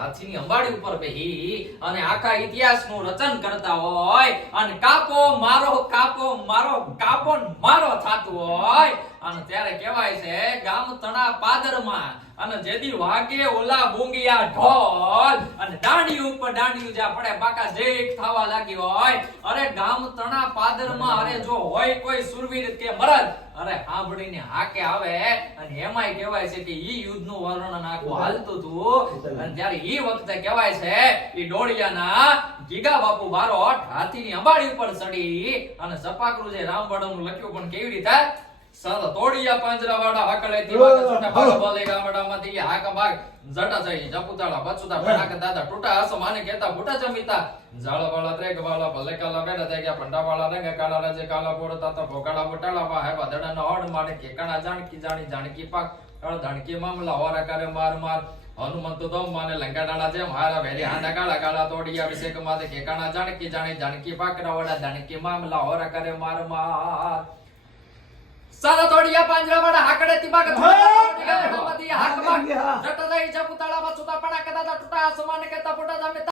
હાથીની અંબાડી ઉપર બેહી અને આખા ઇતિહાસનું રચન કરતા હોય અને કાપો મારો કાપો મારો કાપો મારો થાતું હોય અને ત્યારે કહેવાય છે, ગામ તણા પાદરમાં અને જેદી વાગે ઓલા બુંગિયા ઢોલ અને દાંડી ઉપર દાંડી જ્યાં પડે બાકા જેક થવા લાગી હોય. અરે ગામ તણા પાદરમાં, અરે જો હોય કોઈ સુરવીર કે મરદ, અરે સાંભળીને હાકે આવે. અને એમાંય કહેવાય છે કે ઈ યુદ્ધનું વર્ણન આખું હાલતું હતું. અને ત્યારે ઈ વખતે કહેવાય છે, ઈ ડોળિયાના ગીગા બાપુ બારોટ હાથીની અંબાડી ઉપર ચડી અને સપાકરું જે રામવાડાનું લખ્યું પણ કેવી રીતે? સર તોડિયા પાંજરાવાળા હાકળે વાગે છોટા બાળ બોલે ગામડામાંથી હાક ભાગ જટા જઈ જપુતાળા બચુતા ભડાક દાદા ટૂટા હસો માને કેતા મોટા જમીતા. જાળવાળા ત્રેગવાળા ત્રેગ વાળા ભલે કાલા બેડા થઈ ગયા ભંડા વાળા રંગ કાળા રજે કાલા પોડતા તો ભોગાડા મોટાળા વા હે બદડા નો હોડ માને કેકાણા જાણકી જાણી જાણકી પાક અળ ધણકી મામલા હોરા કરે માર માર. હનુમંત તો માને લંકા જેમ હારા વેરી હાંડા કાળા કાળા તોડી અભિષેક માથે કેકાણા જાણકી જાણી જાણકી પાકરા વડા જાણકી મામલા હોરા કરે માર માર. સારા તોડિયા પાંજરા વાળા હાકડે તિબાક હાક ભાગ જટ જઈ જપુતાળા બચુતા પડા કદાચ ટૂટા આસમાન કેતા ફોટા જામે